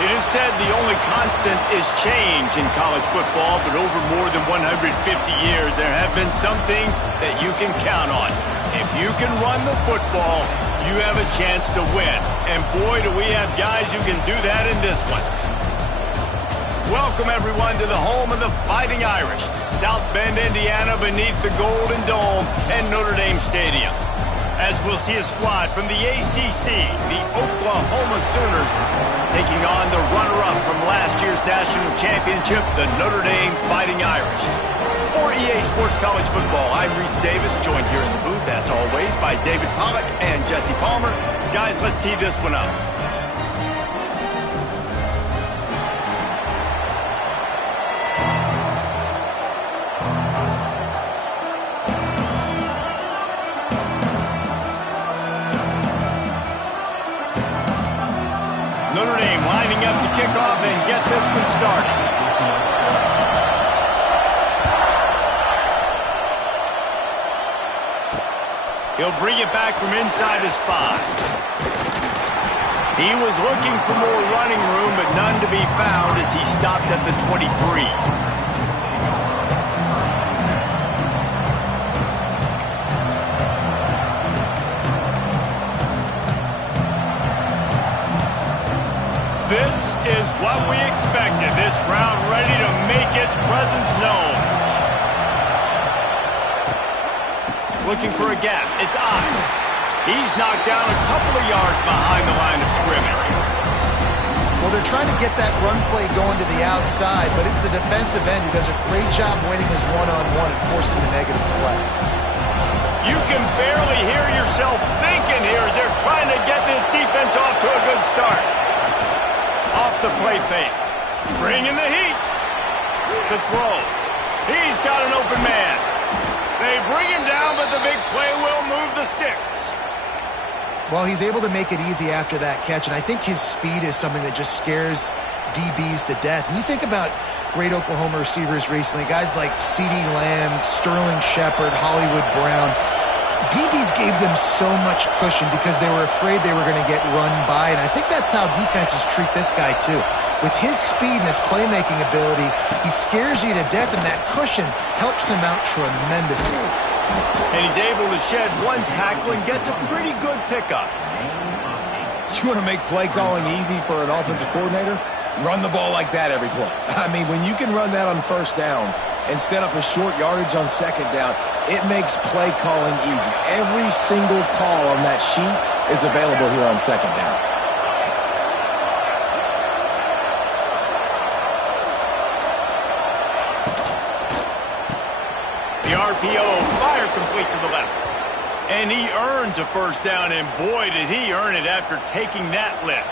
It is said the only constant is change in college football, but over more than 150 years, there have been some things that you can count on. If you can run the football, you have a chance to win. And boy, do we have guys who can do that in this one. Welcome, everyone, to the home of the Fighting Irish, South Bend, Indiana, beneath the Golden Dome and Notre Dame Stadium. As we'll see a squad from the ACC, the Oklahoma Sooners, taking on the runner-up from last year's national championship, the Notre Dame Fighting Irish. For EA Sports College Football, I'm Reese Davis, joined here in the booth, as always, by David Pollack and Jesse Palmer. Guys, let's tee this one up. Notre Dame lining up to kick off and get this one started. He'll bring it back from inside his 5. He was looking for more running room, but none to be found as he stopped at the 23. This is what we expected. This crowd ready to make its presence known. Looking for a gap. It's Ncaa. He's knocked down a couple of yards behind the line of scrimmage. Well, they're trying to get that run play going to the outside, but it's the defensive end who does a great job winning his one-on-one and forcing the negative play. You can barely hear yourself thinking here as they're trying to get this defense off to a good start. Off the play fake. Bringing the heat. The throw. He's got an open man. They bring him down, but the big play will move the sticks. Well, he's able to make it easy after that catch, and I think his speed is something that just scares DBs to death. And you think about great Oklahoma receivers recently, guys like CeeDee Lamb, Sterling Shepard, Hollywood Brown. DBs gave them so much cushion because they were afraid they were going to get run by, and I think that's how defenses treat this guy too. With his speed and his playmaking ability, he scares you to death, and that cushion helps him out tremendously. And he's able to shed one tackle and gets a pretty good pickup. You want to make play calling easy for an offensive coordinator? Run the ball like that every play. I mean, when you can run that on first down and set up a short yardage on second down, it makes play calling easy. Every single call on that sheet is available here on second down. The RPO, fire complete to the left. And he earns a first down, and boy, did he earn it after taking that lick.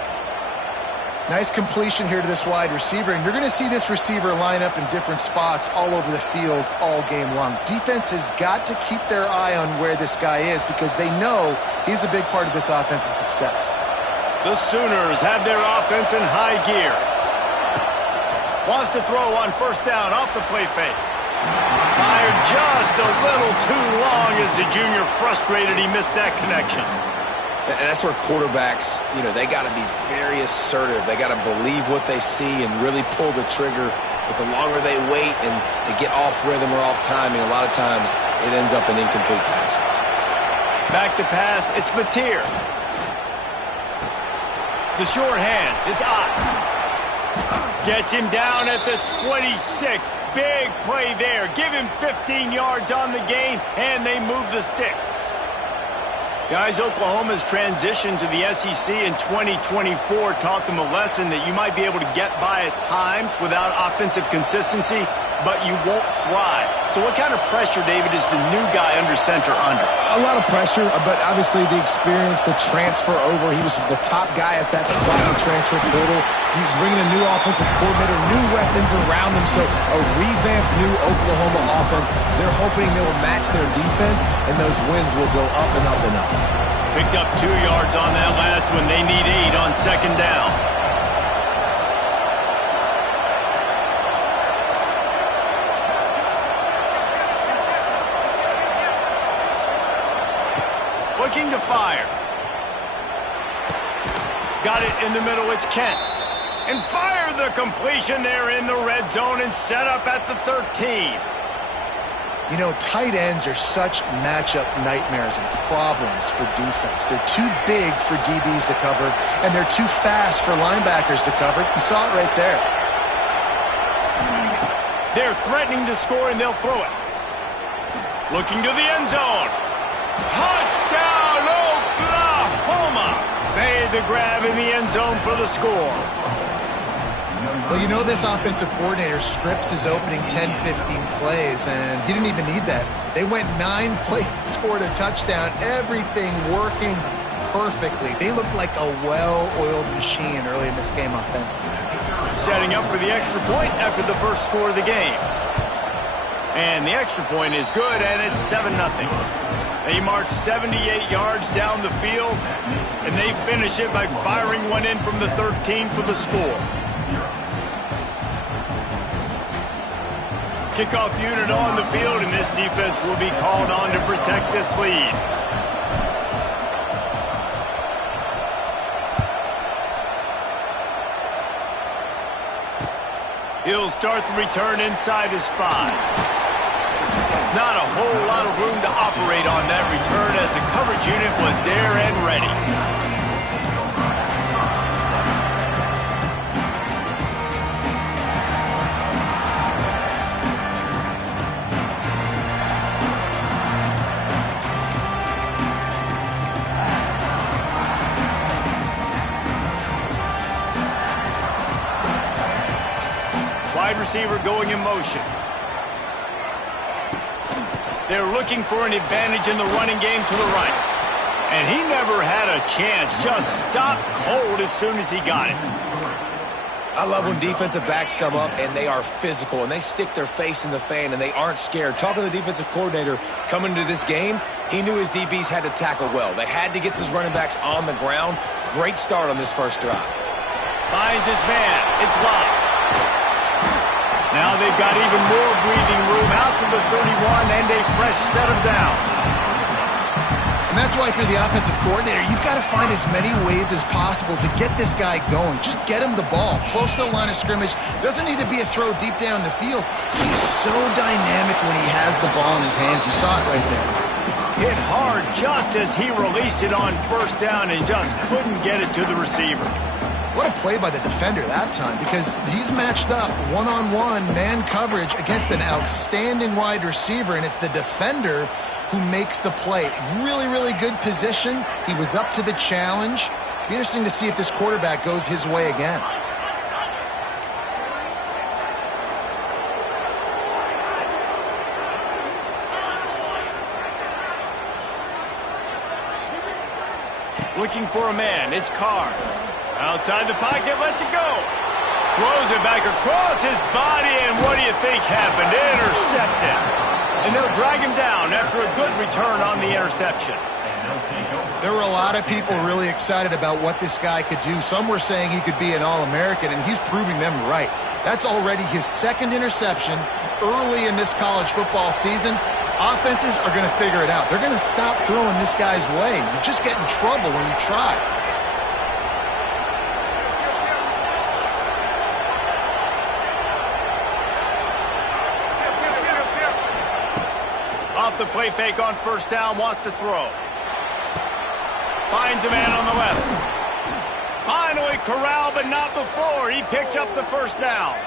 Nice completion here to this wide receiver, and you're going to see this receiver line up in different spots all over the field all game long. Defense has got to keep their eye on where this guy is because they know he's a big part of this offense's success. The Sooners have their offense in high gear. Wants to throw on first down off the play fake. Fired just a little too long as the junior frustrated he missed that connection. And that's where quarterbacks, they got to be very assertive. They got to believe what they see and really pull the trigger. But the longer they wait and they get off rhythm or off timing, a lot of times it ends up in incomplete passes. Back to pass, it's Notre. The short hands, it's Ncaa. Gets him down at the 26. Big play there. Give him 15 yards on the gain, and they move the sticks. Guys, Oklahoma's transition to the SEC in 2024 taught them a lesson that you might be able to get by at times without offensive consistency, but you won't thrive. So what kind of pressure, David, is the new guy under center under? A lot of pressure, but obviously the experience, the transfer over. He was the top guy at that spot in the transfer portal. You bring in a new offensive coordinator, new weapons around him, so a revamped new Oklahoma offense. They're hoping they will match their defense, and those wins will go up and up and up. Picked up 2 yards on that last one. They need 8 on second down. Looking to fire. Got it in the middle. It's Kent. And fire the completion there in the red zone and set up at the 13. You know, tight ends are such matchup nightmares and problems for defense. They're too big for DBs to cover, and they're too fast for linebackers to cover. You saw it right there. They're threatening to score, and they'll throw it. Looking to the end zone. Touchdown, Oklahoma! Made the grab in the end zone for the score. Well, you know this offensive coordinator scripts his opening 10, 15 plays, and he didn't even need that. They went 9 plays and scored a touchdown, everything working perfectly. They looked like a well-oiled machine early in this game offensively. Setting up for the extra point after the first score of the game. And the extra point is good, and it's 7-0. They march 78 yards down the field, and they finish it by firing one in from the 13 for the score. Kickoff unit on the field, and this defense will be called on to protect this lead. He'll start the return inside his 5. Not a whole lot of room to operate on that return as the coverage unit was there and ready. Wide receiver going in motion. They're looking for an advantage in the running game to the right. And he never had a chance. Just stopped cold as soon as he got it. I love when defensive backs come up and they are physical and they stick their face in the fan and they aren't scared. Talking to the defensive coordinator coming into this game, he knew his DBs had to tackle well. They had to get these running backs on the ground. Great start on this first drive. Finds his man. It's locked. Now they've got even more breathing room out to the 31 and a fresh set of downs. And that's why if you're the offensive coordinator, you've got to find as many ways as possible to get this guy going. Just get him the ball. Close to the line of scrimmage. Doesn't need to be a throw deep down the field. He's so dynamic when he has the ball in his hands. You saw it right there. Hit hard just as he released it on first down and just couldn't get it to the receiver. What a play by the defender that time, because he's matched up one-on-one man coverage against an outstanding wide receiver, and it's the defender who makes the play. Really, really good position. He was up to the challenge. Be interesting to see if this quarterback goes his way again. Looking for a man. It's Carr. Outside the pocket, lets it go. Throws it back across his body, and what do you think happened? Intercepted. And they'll drag him down after a good return on the interception. There were a lot of people really excited about what this guy could do. Some were saying he could be an All-American, and he's proving them right. That's already his second interception early in this college football season. Offenses are going to figure it out. They're going to stop throwing this guy's way. You just get in trouble when you try. Off the play fake on first down, wants to throw. Finds a man on the left. Finally corralled, but not before. He picked up the first down.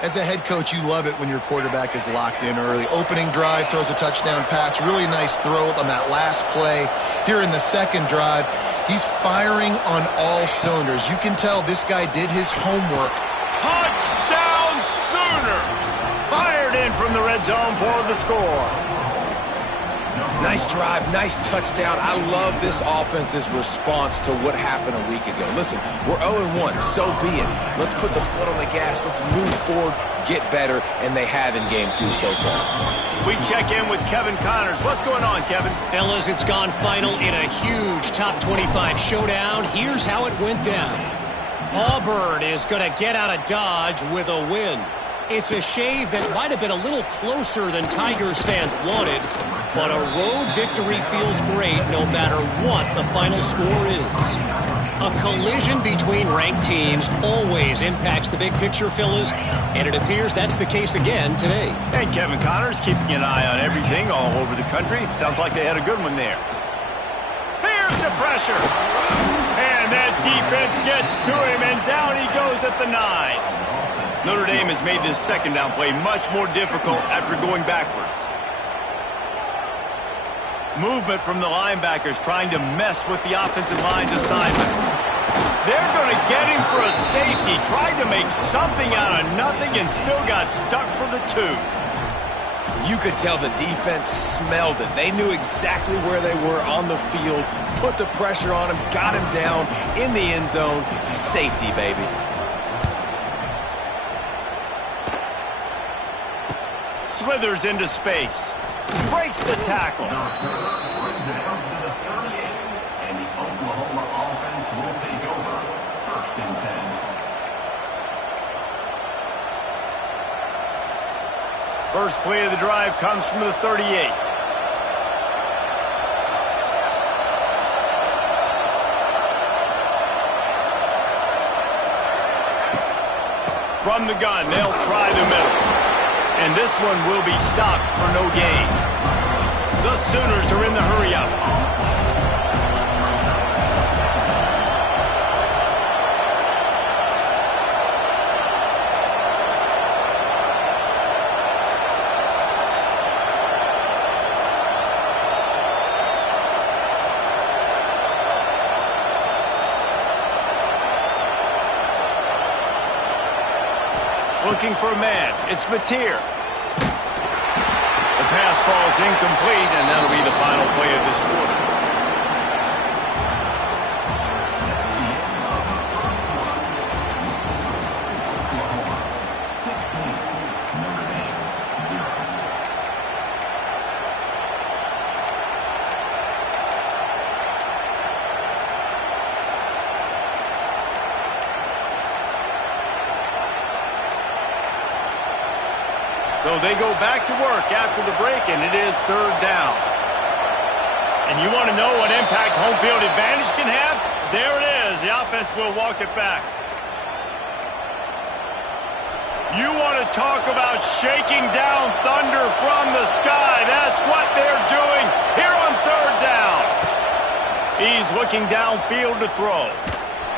As a head coach, you love it when your quarterback is locked in early. Opening drive, throws a touchdown pass. Really nice throw on that last play. Here in the second drive, he's firing on all cylinders. You can tell this guy did his homework. Touchdown Sooners! Fired in from the red zone for the score. Nice drive, nice touchdown. I love this offense's response to what happened a week ago. Listen, we're 0-1, so be it. Let's put the foot on the gas. Let's move forward, get better, and they have in game 2 so far. We check in with Kevin Connors. What's going on, Kevin? Fellas, it's gone final in a huge top 25 showdown. Here's how it went down. Auburn is going to get out of Dodge with a win. It's a shave that might have been a little closer than Tigers fans wanted, but a road victory feels great no matter what the final score is. A collision between ranked teams always impacts the big picture, fellas, and it appears that's the case again today. And Kevin Connor's keeping an eye on everything all over the country. Sounds like they had a good one there. Here's the pressure. And that defense gets to him, and down he goes at the 9. Notre Dame has made this second down play much more difficult after going backwards. Movement from the linebackers trying to mess with the offensive line's assignments. They're going to get him for a safety. Tried to make something out of nothing and still got stuck for the 2. You could tell the defense smelled it. They knew exactly where they were on the field, put the pressure on him, got him down in the end zone. Safety, baby. Slithers into space. Breaks the tackle. Brings it out to the 38, and the Oklahoma offense will take over. 1st and 10. First play of the drive comes from the 38. From the gun, they'll try the middle. And this one will be stopped for no gain. The Sooners are in the hurry-up. Looking for a man. It's Mateer. The pass falls incomplete, and that'll be the final play of this quarter. So they go back to work after the break, and it is 3rd down. And you want to know what impact home field advantage can have? There it is. The offense will walk it back. You want to talk about shaking down thunder from the sky. That's what they're doing here on 3rd down. He's looking downfield to throw.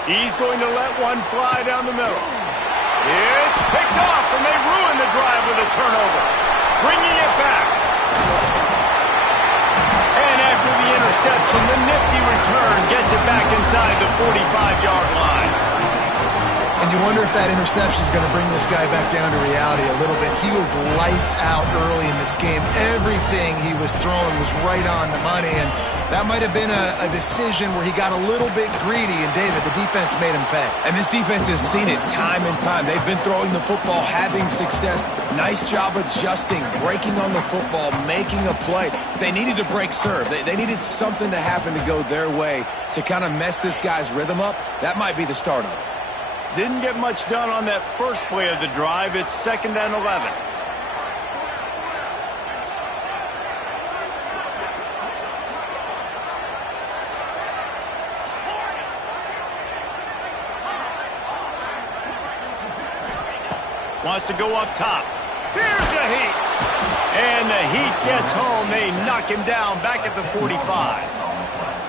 He's going to let one fly down the middle. It's picked off, and they ruin the drive with a turnover. Bringing it back. And after the interception, the nifty return gets it back inside the 45-yard line. And you wonder if that interception is going to bring this guy back down to reality a little bit. He was lights out early in this game. Everything he was throwing was right on the money, and that might have been a decision where he got a little bit greedy, and David, the defense made him pay. And this defense has seen it time and time. They've been throwing the football, having success. Nice job adjusting, breaking on the football, making a play. They needed to break serve. They needed something to happen to go their way to kind of mess this guy's rhythm up. That might be the start of it. Didn't get much done on that first play of the drive. It's 2nd and 11. Wants to go up top. Here's the heat. And the heat gets home. They knock him down back at the 45.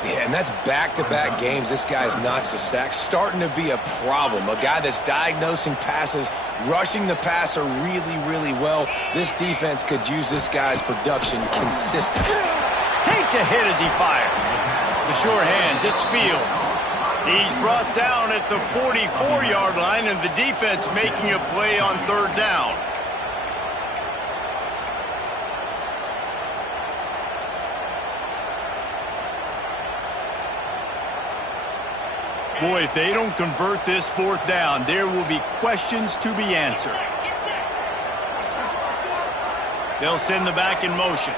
Yeah, and that's back-to-back games. This guy's notched a sack, starting to be a problem. A guy that's diagnosing passes, rushing the passer really, really well. This defense could use this guy's production consistently. Takes a hit as he fires. The sure hands, it's Fields. He's brought down at the 44-yard line, and the defense making a play on 3rd down. Boy, if they don't convert this 4th down, there will be questions to be answered. They'll send the back in motion.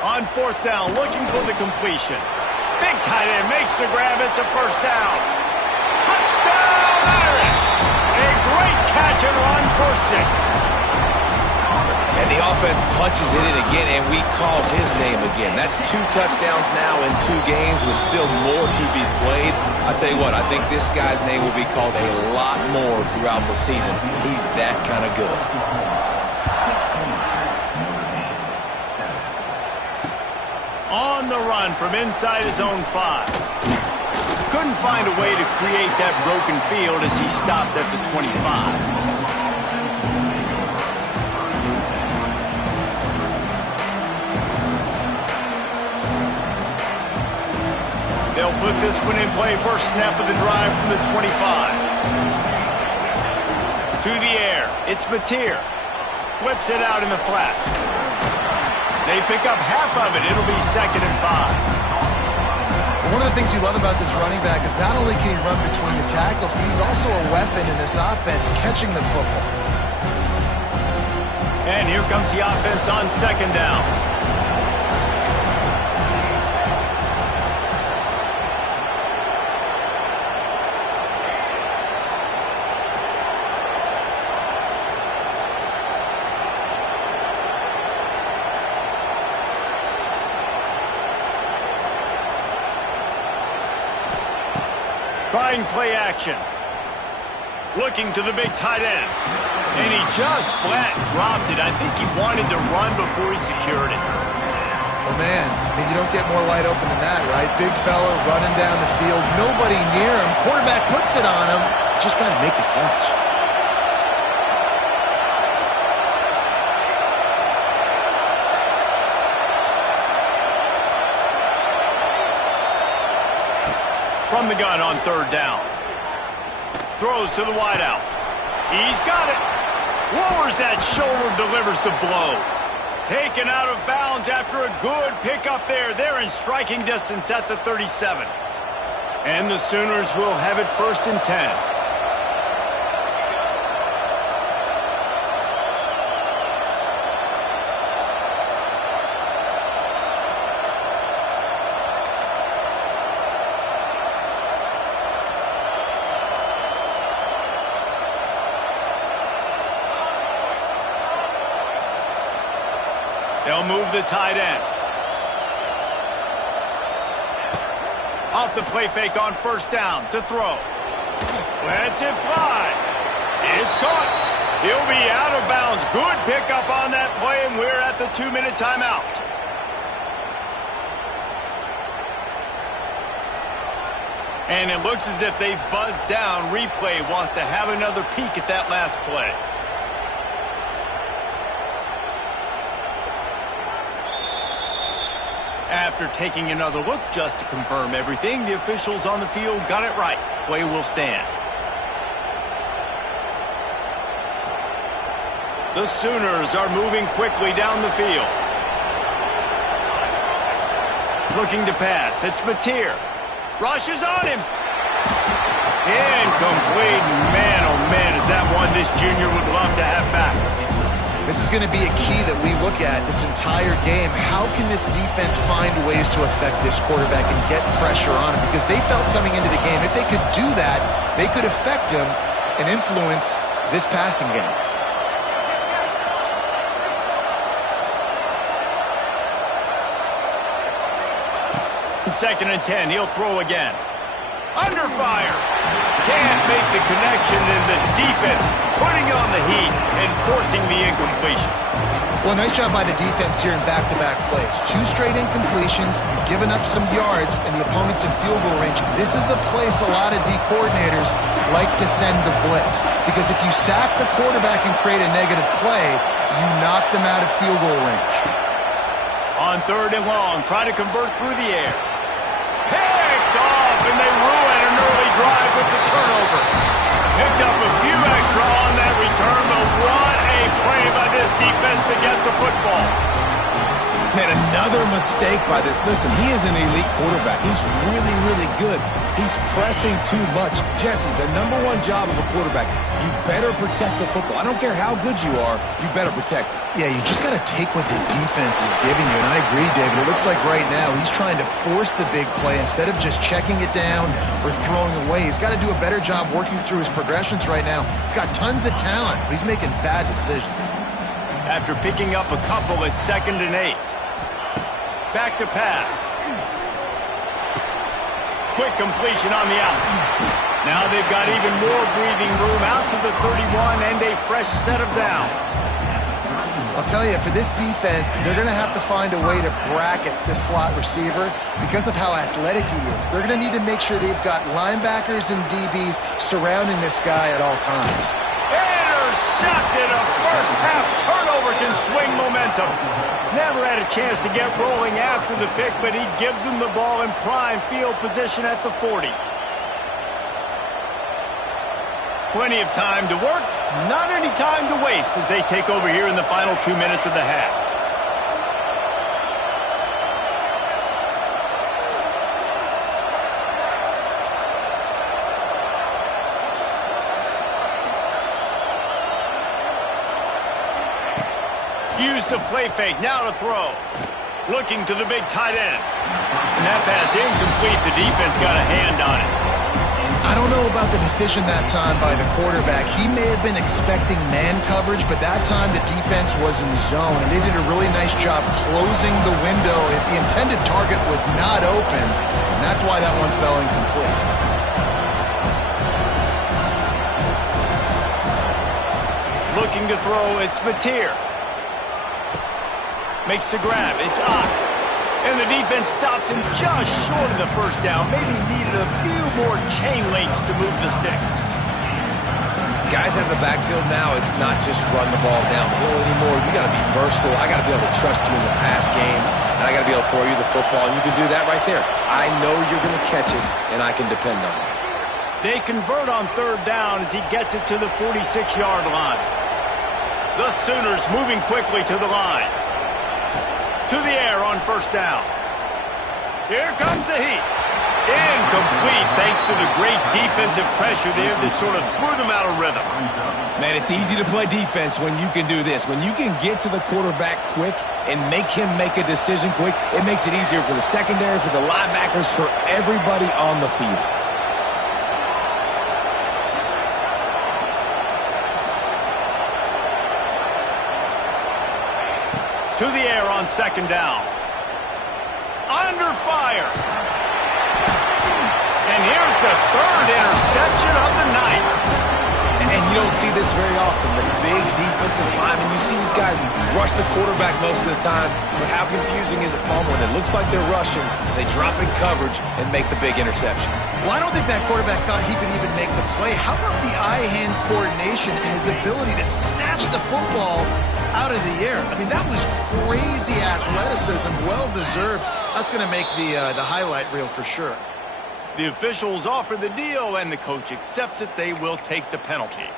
On 4th down, looking for the completion. Big tight end makes the grab. It's a 1st down. Touchdown, Irish! A great catch and run for 6. And the offense punches it in again, and we call his name again. That's 2 touchdowns now in 2 games with still more to be played. I tell you what, I think this guy's name will be called a lot more throughout the season. He's that kind of good. On the run from inside his own 5. Couldn't find a way to create that broken field as he stopped at the 25. They'll put this one in play. First snap of the drive from the 25. To the air. It's Notre. Flips it out in the flat. They pick up half of it. It'll be 2nd and 5. One of the things you love about this running back is not only can he run between the tackles, but he's also a weapon in this offense catching the football. And here comes the offense on 2nd down. Trying play action. Looking to the big tight end. And he just flat dropped it. I think he wanted to run before he secured it. Well, man, I mean, you don't get more wide open than that, right? Big fella running down the field. Nobody near him. Quarterback puts it on him. Just got to make the catch. From the gun on 3rd down. Throws to the wideout. He's got it. Lowers that shoulder, delivers the blow. Taken out of bounds after a good pickup there. They're in striking distance at the 37. And the Sooners will have it 1st and 10. They'll move the tight end. Off the play fake on 1st down to throw. Lets it fly. It's caught. He'll be out of bounds. Good pickup on that play, and we're at the 2-minute timeout. And it looks as if they've buzzed down. Replay wants to have another peek at that last play. After taking another look just to confirm everything, the officials on the field got it right. Play will stand. The Sooners are moving quickly down the field. Looking to pass. It's Notre. Rushes on him. Incomplete. Man, oh man, is that one this junior would love to have back. This is going to be a key that we look at this entire game. How can this defense find ways to affect this quarterback and get pressure on him? Because they felt coming into the game, if they could do that, they could affect him and influence this passing game. 2nd and 10. He'll throw again. Under fire. Can't make the connection, and the defense putting on the heat and forcing the incompletion. Well, nice job by the defense here in back-to-back plays. 2 straight incompletions, giving up some yards, and the opponent's in field goal range. This is a place a lot of D coordinators like to send the blitz, because if you sack the quarterback and create a negative play, you knock them out of field goal range. On 3rd and long, trying to convert through the air. Picked off, and they ruin an early drive with the turnover. Picked up a few extra on that return, but what a play by this defense to get the football. Man, another mistake by this. Listen, he is an elite quarterback. He's really, really good. He's pressing too much. Jesse, the #1 job of a quarterback, you better protect the football. I don't care how good you are, you better protect it. Yeah, you just got to take what the defense is giving you, and I agree, David. It looks like right now he's trying to force the big play instead of just checking it down or throwing away. He's got to do a better job working through his progressions right now. He's got tons of talent, but he's making bad decisions. after picking up a couple at 2nd and 8. Back to pass. Quick completion on the out. Now they've got even more breathing room out to the 31 and a fresh set of downs. I'll tell you, for this defense, they're going to have to find a way to bracket this slot receiver because of how athletic he is. They're going to need to make sure they've got linebackers and DBs surrounding this guy at all times. Intercepted. A first-half turnover can swing momentum. Never had a chance to get rolling after the pick, but he gives them the ball in prime field position at the 40. Plenty of time to work, not any time to waste as they take over here in the final 2 minutes of the half. Use the play fake, now to throw. Looking to the big tight end. And that pass incomplete, the defense got a hand on it. I don't know about the decision that time by the quarterback. He may have been expecting man coverage, but that time the defense was in zone, and they did a really nice job closing the window if the intended target was not open, and that's why that one fell incomplete. Looking to throw, it's Notre. Makes the grab, it's up. And the defense stops him just short of the first down. Maybe needed a few more chain links to move the sticks. Guys out of the backfield now, it's not just run the ball downhill anymore. You got to be versatile. I got to be able to trust you in the pass game, and I got to be able to throw you the football, and you can do that right there. I know you're going to catch it, and I can depend on it. They convert on 3rd down as he gets it to the 46-yard line. The Sooners moving quickly to the line. To the air on 1st down. Here comes the heat. Incomplete thanks to the great defensive pressure there that sort of threw them out of rhythm. Man, it's easy to play defense when you can do this. When you can get to the quarterback quick and make him make a decision quick, it makes it easier for the secondary, for the linebackers, for everybody on the field. To the air on 2nd down. Under fire. And here's the 3rd interception of the night. And you don't see this very often. The big defensive linemen, you see these guys rush the quarterback most of the time. But how confusing is it, Palmer, when it looks like they're rushing, they drop in coverage and make the big interception? Well, I don't think that quarterback thought he could even make the play. How about the eye-hand coordination and his ability to snatch the football out of the air? I mean, that was crazy athleticism, well-deserved. That's going to make the highlight reel for sure. The officials offer the deal, and the coach accepts it. They will take the penalty.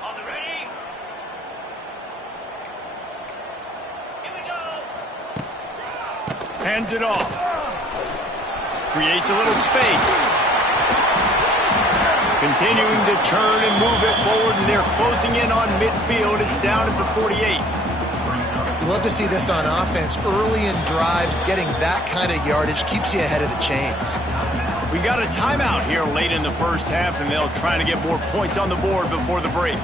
On the ready? Here we go. Hands it off. Creates a little space. Continuing to turn and move it forward, and they're closing in on midfield. It's down at the 48. You love to see this on offense. Early in drives, getting that kind of yardage keeps you ahead of the chains. We got a timeout here late in the 1st half, and they'll try to get more points on the board before the break.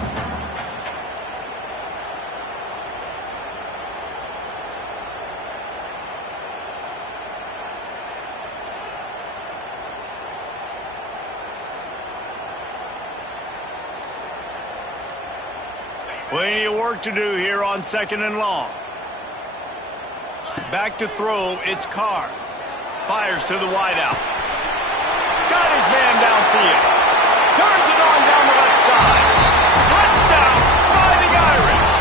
Plenty of work to do here on 2nd and long. Back to throw, it's Carr. Fires to the wideout. Got his man downfield. Turns it on down the left side. Touchdown, Fighting Irish.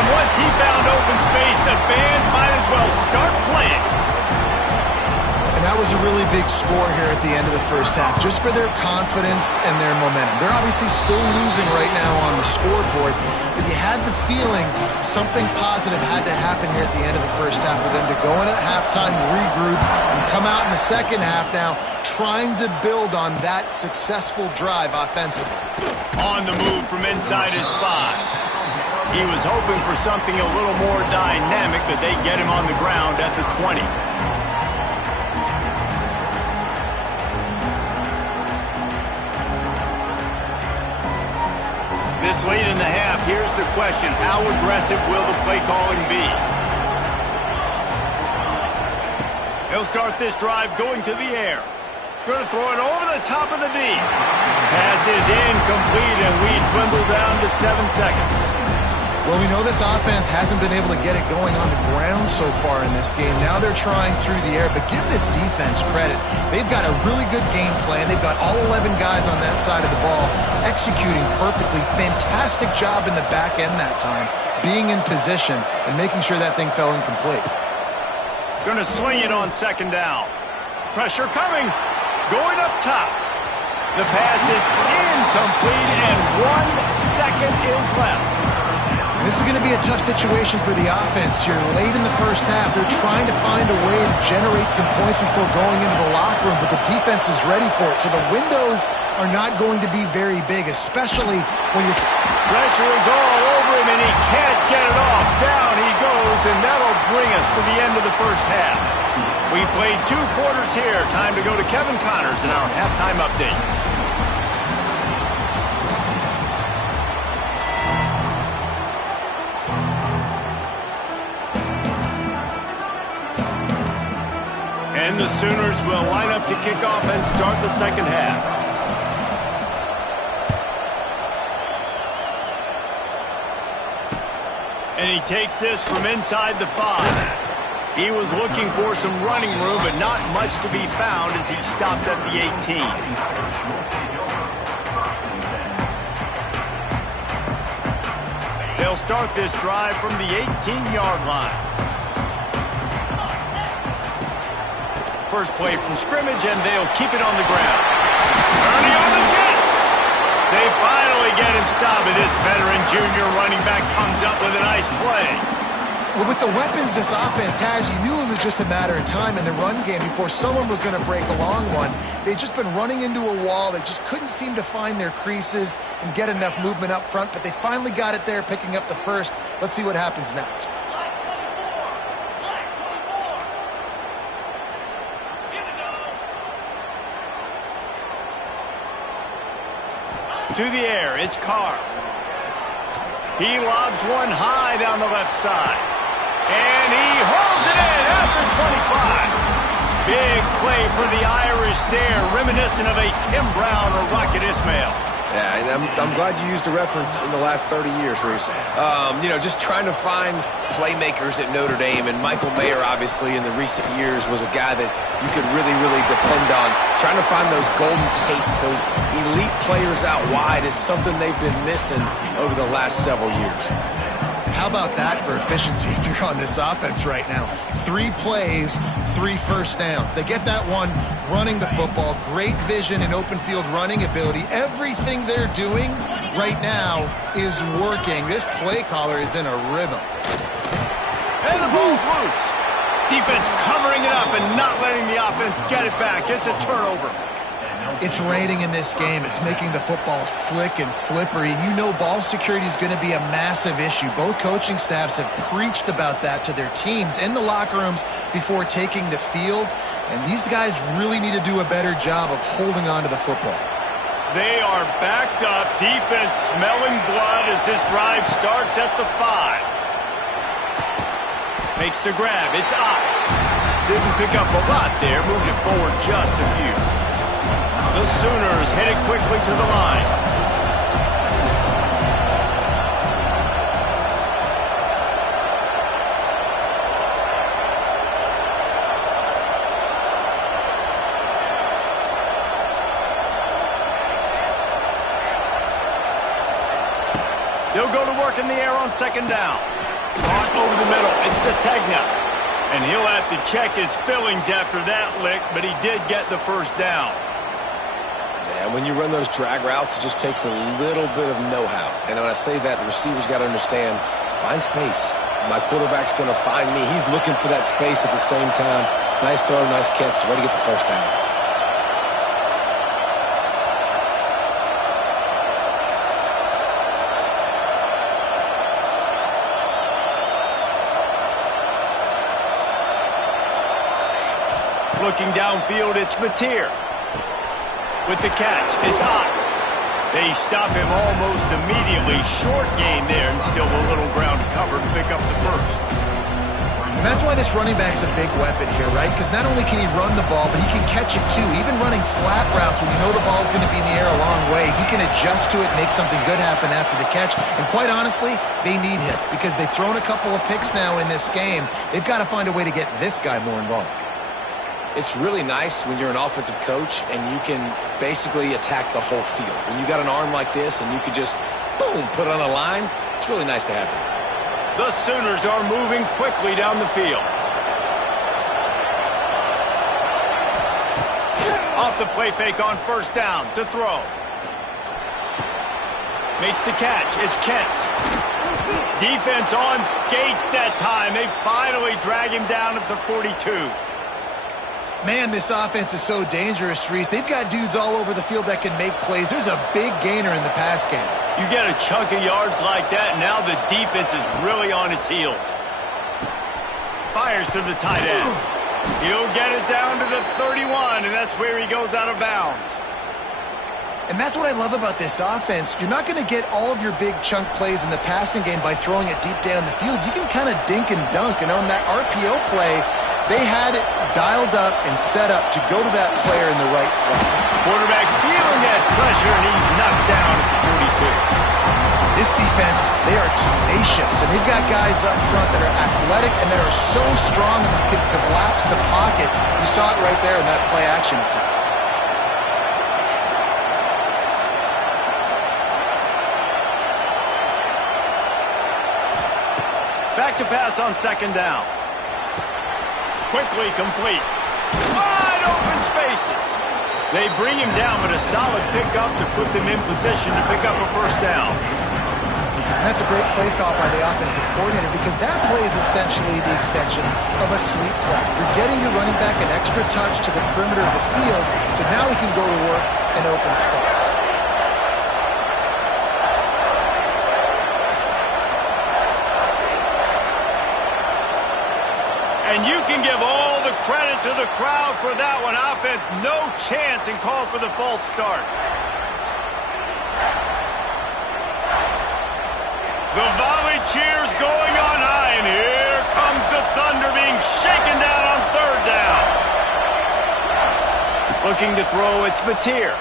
And once he found open space, the band might as well start playing. And that was a really big score here at the end of the 1st half, just for their confidence and their momentum. They're obviously still losing right now on the scoreboard, but you had the feeling something positive had to happen here at the end of the 1st half for them to go in at halftime, regroup, and come out in the 2nd half now trying to build on that successful drive offensively. On the move from inside his 5. He was hoping for something a little more dynamic, but they get him on the ground at the 20. This late in the half, here's the question. How aggressive will the play calling be? He'll start this drive going to the air. Going to throw it over the top of the D. Pass is incomplete, and we dwindle down to 7 seconds. Well, we know this offense hasn't been able to get it going on the ground so far in this game. Now they're trying through the air, but give this defense credit. They've got a really good game plan. They've got all 11 guys on that side of the ball executing perfectly. Fantastic job in the back end that time, being in position and making sure that thing fell incomplete. Going to swing it on 2nd down. Pressure coming. Going up top. The pass is incomplete, and 1 second is left. This is going to be a tough situation for the offense here. Late in the first half, they're trying to find a way to generate some points before going into the locker room, but the defense is ready for it. So the windows are not going to be very big, especially when you're... Pressure is all over him, and he can't get it off. Down he goes, and that'll bring us to the end of the first half. We've played 2 quarters here. Time to go to Kevin Connors in our halftime update. And the Sooners will line up to kick off and start the second half. And he takes this from inside the 5. He was looking for some running room, but not much to be found as he stopped at the 18. They'll start this drive from the 18-yard line. First play from scrimmage, and they'll keep it on the ground. Early on the Jets. They finally get him stopped, and this veteran junior running back comes up with a nice play. Well, with the weapons this offense has, you knew it was just a matter of time in the run game before someone was going to break a long one. They'd just been running into a wall. They just couldn't seem to find their creases and get enough movement up front, but they finally got it there, picking up the first. Let's see what happens next. To the air, it's Carr. He lobs one high down the left side. And he holds it in after 25. Big play for the Irish there, reminiscent of a Tim Brown or Rocket Ismail. Yeah, and I'm glad you used a reference in the last 30 years, Reese. You know, just trying to find playmakers at Notre Dame, and Michael Mayer, obviously, in the recent years, was a guy that you could really, really depend on. Trying to find those golden Tates, those elite players out wide is something they've been missing over the last several years. How about that for efficiency if you're on this offense right now? 3 plays, 3 first downs. They get that one running the football. Great vision and open field running ability. Everything they're doing right now is working. This play caller is in a rhythm. And the ball's loose. Defense covering it up and not letting the offense get it back. It's a turnover. It's raining in this game. It's making the football slick and slippery. And you know ball security is going to be a massive issue. Both coaching staffs have preached about that to their teams in the locker rooms before taking the field. And these guys really need to do a better job of holding on to the football. They are backed up. Defense smelling blood as this drive starts at the 5. Makes the grab. It's up. Didn't pick up a lot there. Moved it forward just a few. The Sooners headed quickly to the line. They'll go to work in the air on 2nd down. Caught over the middle. It's Sategna. And he'll have to check his fillings after that lick, but he did get the first down. And when you run those drag routes, it just takes a little bit of know-how. And when I say that, the receiver's got to understand, find space. My quarterback's going to find me. He's looking for that space at the same time. Nice throw, nice catch. Way to get the first down. Looking downfield, it's Notre. With the catch, it's Ott. They stop him almost immediately. Short gain there and still a little ground to cover to pick up the first. And that's why this running back's a big weapon here, right? Because not only can he run the ball, but he can catch it too. Even running flat routes when you know the ball's going to be in the air a long way, he can adjust to it, make something good happen after the catch. And quite honestly, they need him because they've thrown a couple of picks now in this game. They've got to find a way to get this guy more involved. It's really nice when you're an offensive coach and you can basically attack the whole field. When you got an arm like this and you can just, boom, put it on a line, it's really nice to have that. The Sooners are moving quickly down the field. Off the play fake on first down to throw. Makes the catch. It's Kent. Defense on skates that time. They finally drag him down at the 42. Man, this offense is so dangerous, Reese. They've got dudes all over the field that can make plays. There's a big gainer in the pass game. You get a chunk of yards like that, now the defense is really on its heels. Fires to the tight end. He'll get it down to the 31, and that's where he goes out of bounds. And that's what I love about this offense. You're not going to get all of your big chunk plays in the passing game by throwing it deep down the field. You can kind of dink and dunk, and on that RPO play, they had it dialed up and set up to go to that player in the right flank. Quarterback feeling that pressure, and he's knocked down at the 42. This defense, they are tenacious, and they've got guys up front that are athletic and that are so strong and that can collapse the pocket. You saw it right there in that play-action attempt. Back to pass on second down. Quickly complete. Wide open spaces. They bring him down, but a solid pickup to put them in position to pick up a first down. And that's a great play call by the offensive coordinator because that play is essentially the extension of a sweep play. You're getting your running back an extra touch to the perimeter of the field, so now he can go to work in open space. And you can give all the credit to the crowd for that one. Offense, no chance, and call for the false start. The volley cheers going on high, and here comes the Thunder being shaken down on third down. Looking to throw, it's Mateer.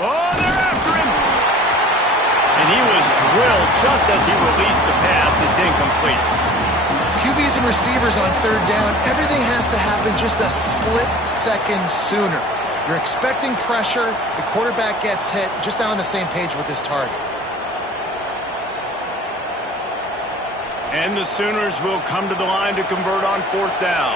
Oh, they're after him. And he was drilled just as he released the pass. It's incomplete. QBs and receivers on third down, everything has to happen just a split second sooner. You're expecting pressure, the quarterback gets hit, just now on the same page with his target. And the Sooners will come to the line to convert on fourth down.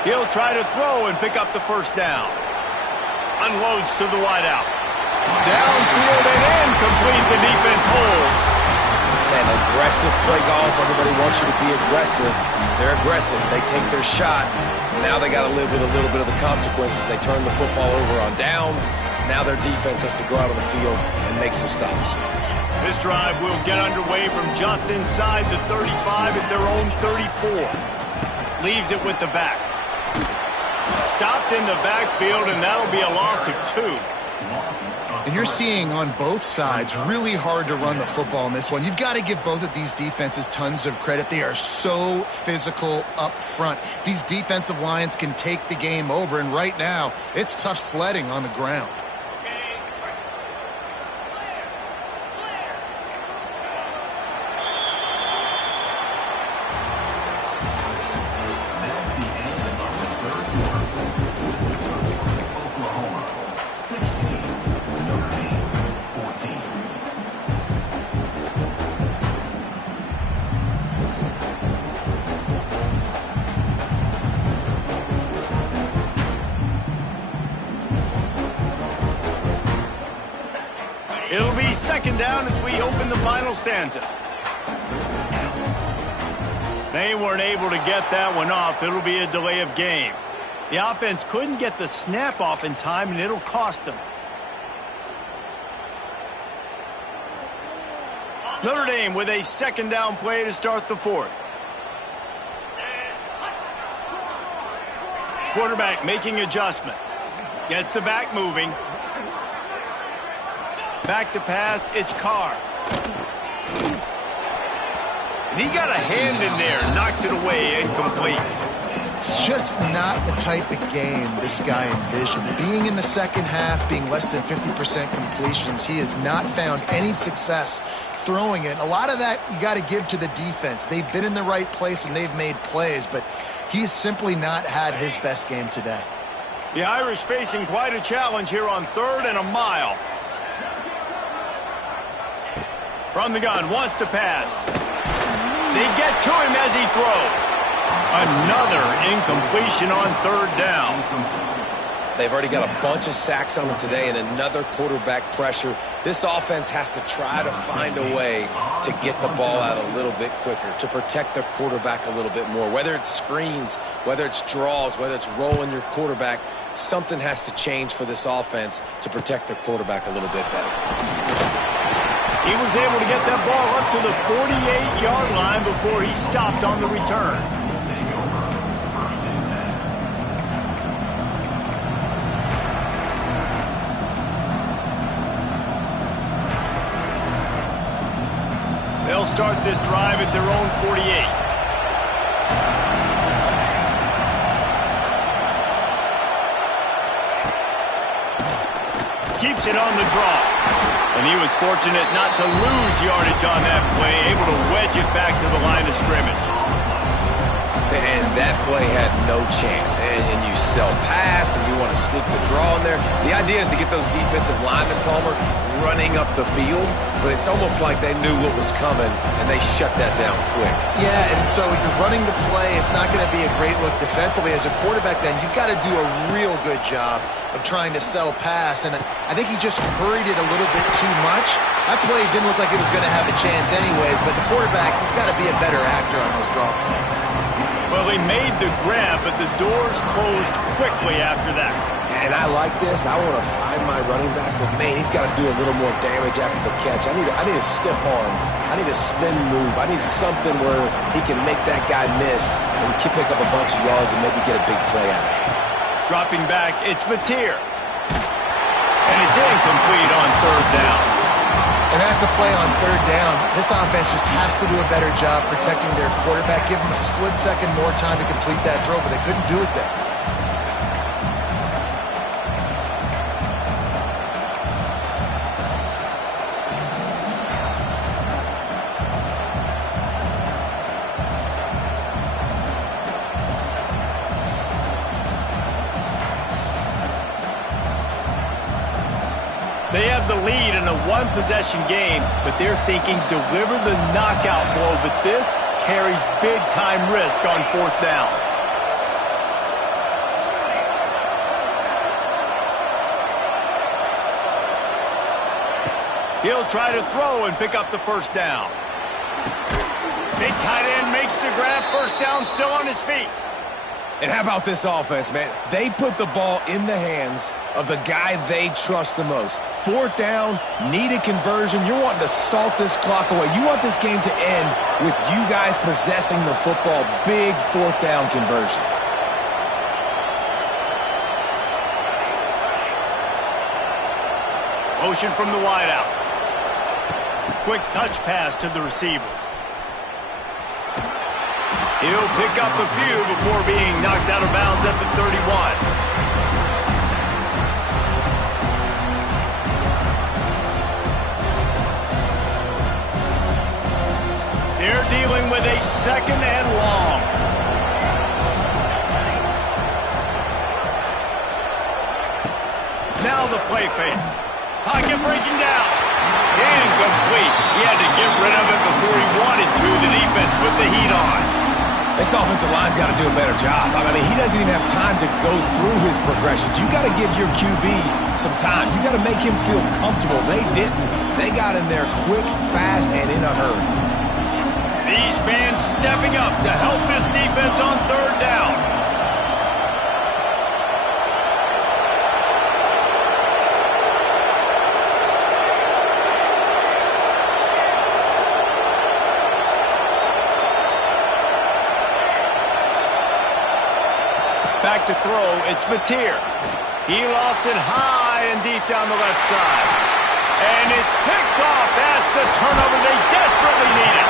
He'll try to throw and pick up the first down. Unloads to the wideout. Downfield and incomplete. The defense holds. Man, aggressive play calls. Everybody wants you to be aggressive. They're aggressive. They take their shot. Now they got to live with a little bit of the consequences. They turn the football over on downs. Now their defense has to go out on the field and make some stops. This drive will get underway from just inside the 35 at their own 34. Leaves it with the back. Stopped in the backfield, and that'll be a loss of 2. And you're seeing on both sides really hard to run the football in this one. You've got to give both of these defenses tons of credit. They are so physical up front. These defensive lines can take the game over, and right now, it's tough sledding on the ground. It'll be second down as we open the final stanza. They weren't able to get that one off. It'll be a delay of game. The offense couldn't get the snap off in time, and it'll cost them. Notre Dame with a second down play to start the fourth. Quarterback making adjustments. Gets the back moving. Back to pass, it's Carr. And he got a hand in there, knocks it away, incomplete. It's just not the type of game this guy envisioned. Being in the second half, being less than 50% completions, he has not found any success throwing it. A lot of that you got to give to the defense. They've been in the right place and they've made plays, but he's simply not had his best game today. The Irish facing quite a challenge here on 3rd and a mile. From the gun, wants to pass. They get to him as he throws. Another incompletion on 3rd down. They've already got a bunch of sacks on them today and another quarterback pressure. This offense has to try to find a way to get the ball out a little bit quicker, to protect their quarterback a little bit more. Whether it's screens, whether it's draws, whether it's rolling your quarterback, something has to change for this offense to protect their quarterback a little bit better. He was able to get that ball up to the 48-yard line before he stopped on the return. They'll start this drive at their own 48. Keeps it on the draw. And he was fortunate not to lose yardage on that play, able to wedge it back to the line of scrimmage. And that play had no chance. And you sell pass, and you want to sneak the draw in there. The idea is to get those defensive linemen, Palmer, running up the field. But it's almost like they knew what was coming, and they shut that down quick. Yeah, and so you're running the play. It's not going to be a great look defensively. As a quarterback, then, you've got to do a real good job of trying to sell pass. And I think he just hurried it a little bit too much. That play didn't look like it was going to have a chance anyways, but the quarterback, he's got to be a better actor on those draw plays. Well, he made the grab, but the doors closed quickly after that. And I like this. I want to find my running back, but man, he's got to do a little more damage after the catch. I need a stiff arm. I need a spin move. I need something where he can make that guy miss and pick up a bunch of yards and maybe get a big play out of it. Dropping back, it's Mateer. And it's incomplete on 3rd down. And that's a play on 3rd down. This offense just has to do a better job protecting their quarterback, give him a split second more time to complete that throw, but they couldn't do it there. They have the lead in a one-possession game, but they're thinking deliver the knockout blow, but this carries big-time risk on 4th down. He'll try to throw and pick up the 1st down. Big tight end makes the grab, 1st down, still on his feet. And how about this offense, man? They put the ball in the hands of the guy they trust the most. 4th down, need a conversion. You're wanting to salt this clock away. You want this game to end with you guys possessing the football. Big 4th down conversion. Motion from the wideout. Quick touch pass to the receiver. He'll pick up a few before being knocked out of bounds at the 31. They're dealing with a 2nd and long. Now the play fake. Pocket breaking down. Incomplete. He had to get rid of it before he wanted to. The defense put the heat on. This offensive line's got to do a better job. I mean, he doesn't even have time to go through his progressions. You got to give your QB some time. You got to make him feel comfortable. They didn't. They got in there quick, fast, and in a hurry. These fans stepping up to help this defense on 3rd down. Back to throw, it's Notre. He lofts it high and deep down the left side. And it's picked off. That's the turnover they desperately needed.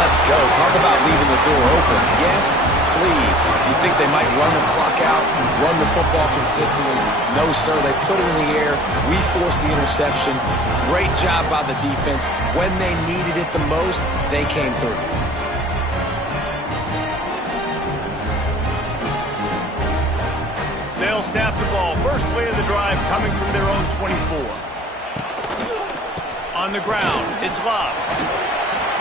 Let's go. Talk about leaving the door open. Yes, please. You think they might run the clock out, run the football consistently? No, sir. They put it in the air. We forced the interception. Great job by the defense. When they needed it the most, they came through. They'll snap the ball. First play of the drive coming from their own 24. On the ground, it's locked.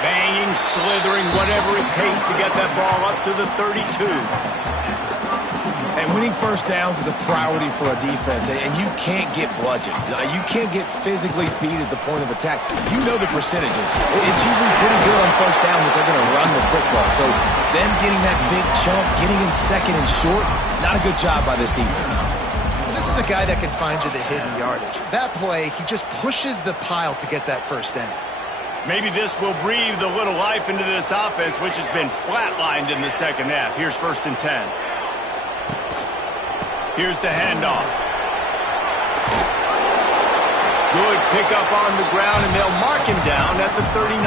Banging, slithering, whatever it takes to get that ball up to the 32. And winning first downs is a priority for a defense, and you can't get bludgeoned. You can't get physically beat at the point of attack. You know the percentages. It's usually pretty good on first down that they're going to run the football. So them getting that big chunk, getting in second and short, not a good job by this defense. This is a guy that can find you the hidden yardage. That play, he just pushes the pile to get that first down. Maybe this will breathe a little life into this offense, which has been flatlined in the second half. Here's 1st and 10. Here's the handoff. Good pickup on the ground, and they'll mark him down at the 39.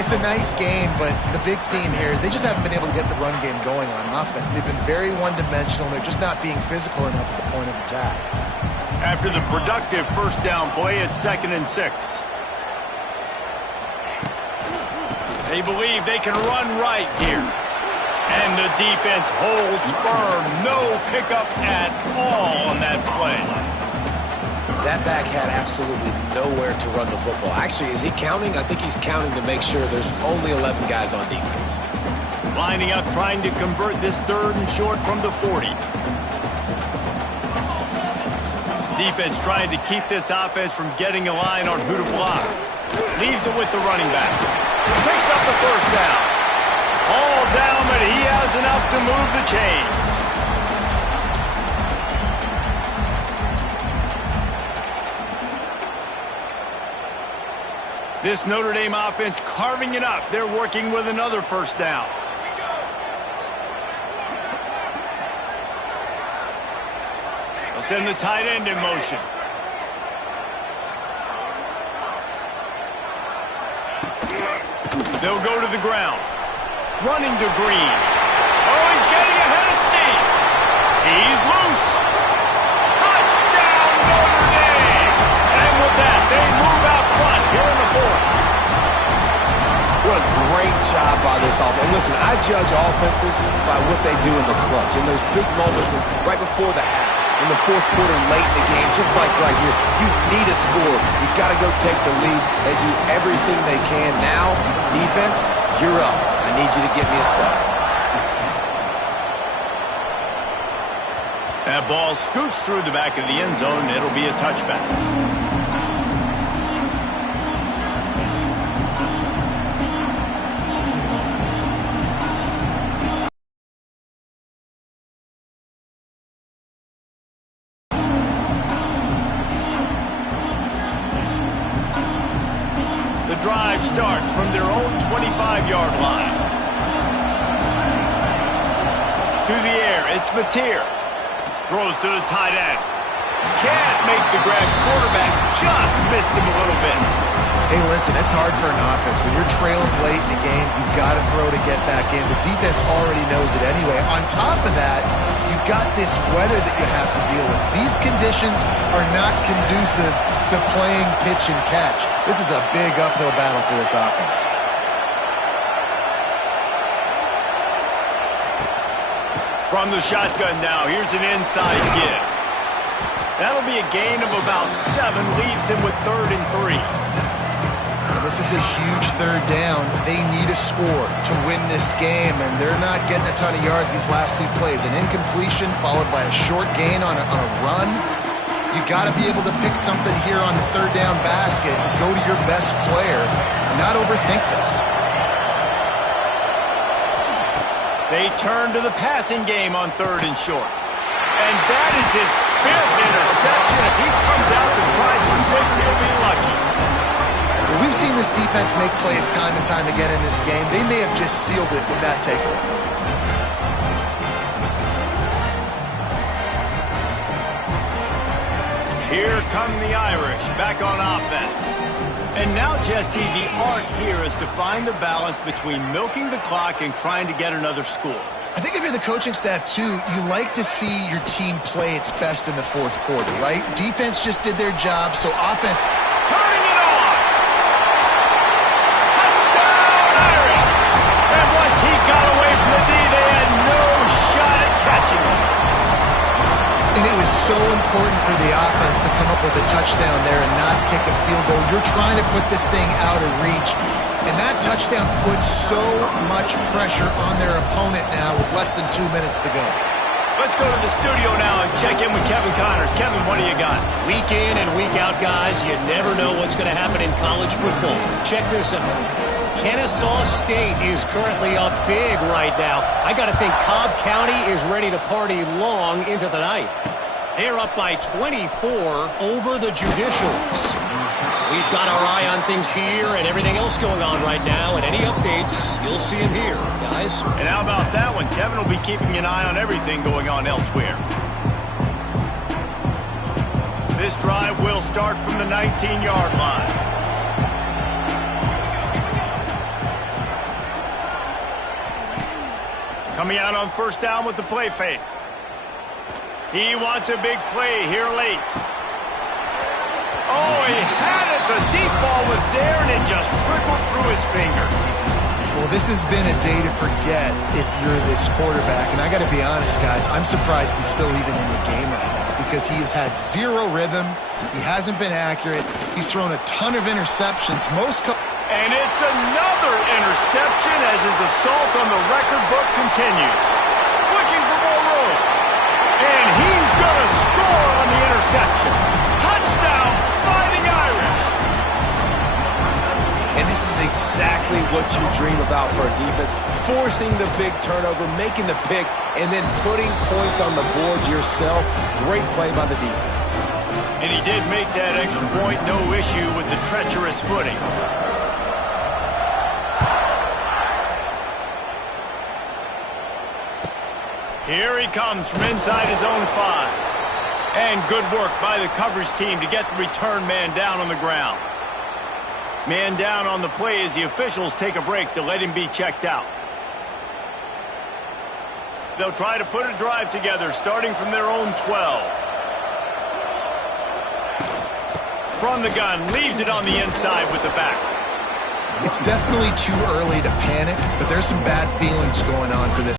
It's a nice game, but the big theme here is they just haven't been able to get the run game going on offense. They've been very one-dimensional. They're just not being physical enough at the point of attack. After the productive first down play, it's 2nd and 6. They believe they can run right here. And the defense holds firm. No pickup at all on that play. That back had absolutely nowhere to run the football. Actually, is he counting? I think he's counting to make sure there's only 11 guys on defense. Lining up, trying to convert this 3rd and short from the 40. Defense trying to keep this offense from getting a line on who to block. Leaves it with the running back. Picks up the first down. All down, but he has enough to move the chains. This Notre Dame offense carving it up. They're working with another first down. They'll send the tight end in motion. They'll go to the ground. Running to Green. Oh, he's getting ahead of steam. He's loose. Touchdown, Notre Dame. And with that, they move out front here in the 4th. What a great job by this offense. And listen, I judge offenses by what they do in the clutch, in those big moments and right before the half, in the 4th quarter, late in the game, just like right here. You need a score. You got to go take the lead. They do everything they can. Now, defense, you're up. I need you to get me a stop. That ball scoots through the back of the end zone. It'll be a touchback. Drive starts from their own 25-yard line. To the air, it's Notre. Throws to the tight end. Can't make the grab. Quarterback just missed him a little bit. Hey, listen, it's hard for an offense. When you're trailing late in the game, you've got to throw to get back in. The defense already knows it anyway. On top of that, you've got this weather that you have to deal with. These conditions are not conducive to playing pitch and catch. This is a big uphill battle for this offense. From the shotgun now, here's an inside give. That'll be a gain of about 7, leaves him with 3rd and 3. And this is a huge 3rd down. They need a score to win this game, and they're not getting a ton of yards these last 2 plays. An incompletion followed by a short gain on a run. You got to be able to pick something here on the 3rd down basket and go to your best player and not overthink this. They turn to the passing game on 3rd and short. And that is his 5th interception. If he comes out to try for 6, he'll be lucky. Well, we've seen this defense make plays time and time again in this game. They may have just sealed it with that takeaway. come the Irish, back on offense. And now, Jesse, the art here is to find the balance between milking the clock and trying to get another score. I think if you're the coaching staff, too, you like to see your team play its best in the fourth quarter, right? Defense just did their job, so offense... Turning it on! Touchdown, Irish! And once he got away from the D, they had no shot at catching him. And it was so important for the offense to come up with a touchdown there and not kick a field goal. You're trying to put this thing out of reach. And that touchdown puts so much pressure on their opponent now with less than 2 minutes to go. Let's go to the studio now and check in with Kevin Connors. Kevin, what do you got? Week in and week out, guys, you never know what's going to happen in college football. Check this out. Kennesaw State is currently up big right now. I got to think Cobb County is ready to party long into the night. They're up by 24 over the Judicials. We've got our eye on things here and everything else going on right now, and any updates, you'll see them here, guys. And how about that one? Kevin will be keeping an eye on everything going on elsewhere. This drive will start from the 19-yard line. Coming out on first down with the play fake. He wants a big play here late. Oh, he had it. The deep ball was there, and it just trickled through his fingers. Well, this has been a day to forget if you're this quarterback. And I got to be honest, guys, I'm surprised he's still even in the game right now because he has had zero rhythm. He hasn't been accurate. He's thrown a ton of interceptions. And it's another interception as his assault on the record book continues. Looking for more room. And he's going to score on the interception. Touchdown, Fighting Irish. And this is exactly what you dream about for a defense. Forcing the big turnover, making the pick, and then putting points on the board yourself. Great play by the defense. And he did make that extra point, no issue with the treacherous footing. Here he comes from inside his own 5. And good work by the coverage team to get the return man down on the ground. Man down on the play as the officials take a break to let him be checked out. They'll try to put a drive together starting from their own 12. From the gun, leaves it on the inside with the back. It's definitely too early to panic, but there's some bad feelings going on for this